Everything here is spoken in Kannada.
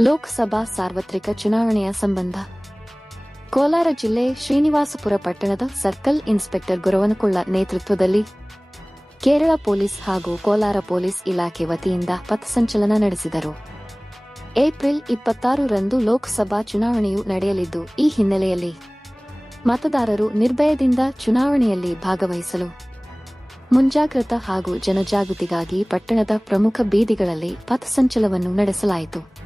ಲೋಕಸಭಾ ಸಾರ್ವತ್ರಿಕ ಚುನಾವಣೆಯ ಸಂಬಂಧ. ಕೋಲಾರ ಜಿಲ್ಲೆ ಶ್ರೀನಿವಾಸಪುರ ಪಟ್ಟಣದ ಸರ್ಕಲ್ ಇನ್ಸ್ಪೆಕ್ಟರ್ ಗುರವನಕೊಳ್ಳ ನೇತೃತ್ವದಲ್ಲಿ ಕೇರಳ ಪೊಲೀಸ್ ಹಾಗೂ ಕೋಲಾರ ಪೊಲೀಸ್ ಇಲಾಖೆ ವತಿಯಿಂದ ಪಥಸಂಚಲನ ನಡೆಸಿದರು. ಏಪ್ರಿಲ್ ಇಪ್ಪತ್ತಾರರಂದು ಲೋಕಸಭಾ ಚುನಾವಣೆಯು ನಡೆಯಲಿದ್ದು, ಈ ಹಿನ್ನೆಲೆಯಲ್ಲಿ ಮತದಾರರು ನಿರ್ಭಯದಿಂದ ಚುನಾವಣೆಯಲ್ಲಿ ಭಾಗವಹಿಸಲು, ಮುಂಜಾಗ್ರತಾ ಹಾಗೂ ಜನಜಾಗೃತಿಗಾಗಿ ಪಟ್ಟಣದ ಪ್ರಮುಖ ಬೀದಿಗಳಲ್ಲಿ ಪಥಸಂಚಲವನ್ನು ನಡೆಸಲಾಯಿತು.